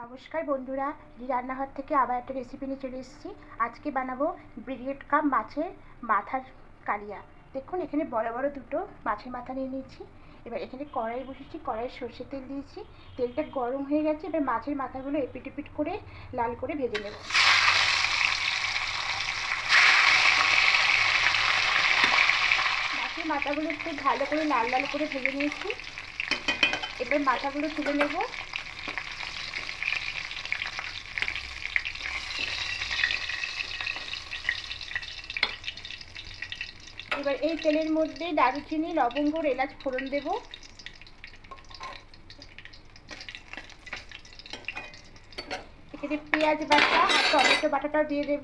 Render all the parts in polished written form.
নমস্কার বন্ধুরা, রান্নাঘর থেকে আবার একটা রেসিপি নিয়ে চলে এসেছি। আজকে বানাবো ব্রিগেড কাপ মাছের মাথার কালিয়া। দেখুন এখানে বড় বড় দুটো মাছের মাথা নিয়ে নিয়েছি। এবার এখানে কড়াই বসেছি, কড়াইয়ে সর্ষের তেল দিয়েছি। তেলটা গরম হয়ে গেছে। এবার মাছের মাথাগুলো এপিট এপিট করে লাল করে ভেজে নেব। মাছের মাথাগুলো খুব ভালো করে লাল লাল করে ভেজে নিয়েছি। এবার মাথাগুলো তুলে নেব। এবার এই তেলের মধ্যে দারুচিনি, লবঙ্গ, এলাচ ফোড়ন দেব। এখানে পেঁয়াজ বাটা আর টমেটো বাটাটাও দিয়ে দেব,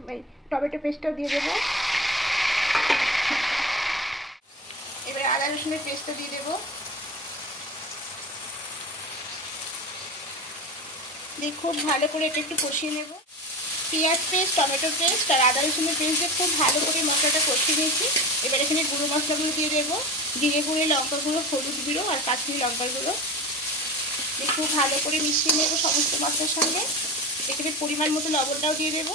টমেটো পেস্টটাও দিয়ে দেবো। এবার আদা রসুনের পেস্টটা দিয়ে দেবো। দিয়ে খুব ভালো করে এটা একটু কষিয়ে নেব। পেঁয়াজ পেস্ট, টমেটো পেস্ট আর আদা রসুনের পেস্ট দিয়ে খুব ভালো করে মশলাটা কষিয়ে নিয়েছি। এবার এখানে গুঁড়ো মশলাগুলো দিয়ে দেবো। জিরে গুঁড়ো, লঙ্কা গুঁড়ো, হলুদ গুঁড়ো আর কাশ্মীরি লঙ্কার গুঁড়ো দিয়ে খুব ভালো করে মিশিয়ে নেব সমস্ত মশলার সঙ্গে। এখানে পরিমাণ মতো লবণটাও দিয়ে দেবো।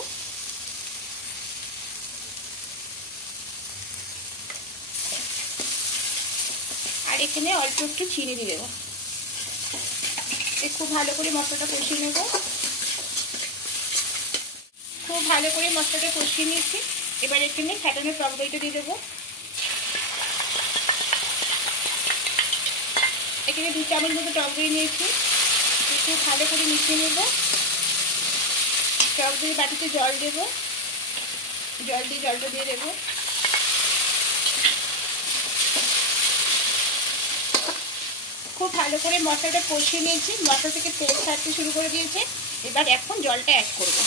আর এখানে অল্প একটু চিনি দিয়ে দেবো। খুব ভালো করে মশলাটা কষিয়ে নেব। খুব ভালো করে মশলাটা কষিয়ে নিয়েছি। এবার এখানে ফ্যাটানো টক দইটা দিয়ে দেবো। এখানে 2 চামচ মতো টক দই নিয়েছি। খুব ভালো করে মিশিয়ে নেব। টক দই বাটিতে জল দেব। জল দিয়ে জলটা দিয়ে দেবো। খুব ভালো করে মশলাটা কষিয়ে নিয়েছি। মশলা থেকে তেল ছাড়তে শুরু করে দিয়েছে। এবার এখন জলটা অ্যাড করব।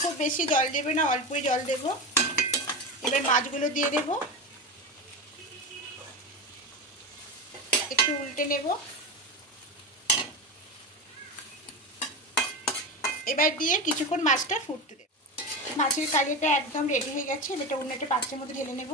খুব বেশি জল দেবে না, অল্পই জল দেব। এবার মাছগুলো দিয়ে দেব। একটু উল্টে নেব। এবার দিয়ে কিছুক্ষণ মাছটা ফুটতে দেব। মাছের কালিয়াটা একদম রেডি হয়ে গেছে। এটা অন্য একটা পাত্রের মধ্যে ঢেলে নেব।